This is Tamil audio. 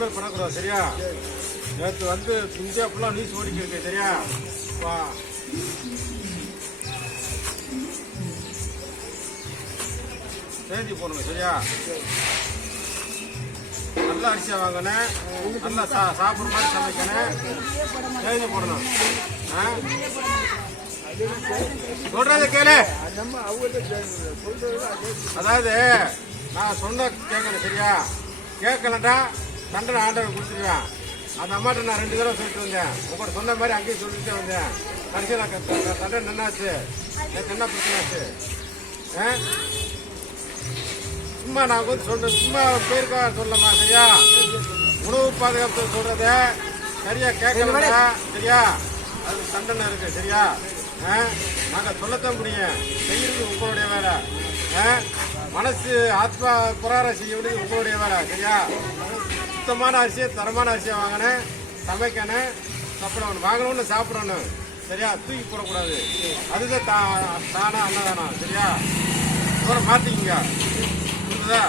இனிமேல் பண்ணக்கூடாது சரியா? நேற்று வந்து இந்தியா ஃபுல்லாக நியூஸ் ஓடிக்கி இருக்கு சரியா? வா தேதி போடணும் சரியா? நல்ல அரிசியா வாங்கணும், நல்லா சாப்பிட்ற மாதிரி சமைக்கணும், தேதி போடணும். சொல்றத கேளு. அதாவது நான் சொன்ன கேட்கணும் சரியா? கேட்கலட்டா தண்டனை ஆண்டவன் கொடுத்துருவேன். அந்த அம்மாட்ட நான் 2 தடவை சொல்லிட்டு வந்தேன். உங்கள்கிட்ட சொன்ன மாதிரி அங்கேயும் சொல்லிட்டு வந்தேன். கடைசியில் நான் தண்டனை என்னாச்சு, எனக்கு என்ன பிரச்சனை ஆச்சு? சும்மா நான் வந்து சொல்றேன், சும்மா பேருக்கா சொல்லலாமா சரியா? உணவு பாதுகாப்பு சொல்றத சரியா கேட்கலடா சரியா? அது தண்டனை இருக்கு சரியா? நாங்கள் சொல்லத்தான் முடியும், செய்யறது உங்களுடைய வேலை. மனசு ஆத்மா புறார செய்ய வேண்டியது உங்களுடைய வேலை சரியா? சுத்தமான அரிசியை தரமான அரிசியை வாங்கினேன், சமைக்கணும், சாப்பிடணும், வாங்கணும்னு சாப்பிடணும் சரியா? தூக்கி போடக்கூடாது. அதுதான் தானா அன்னதானம் சரியா? மாற்றிக்கிங்க புரியுதா?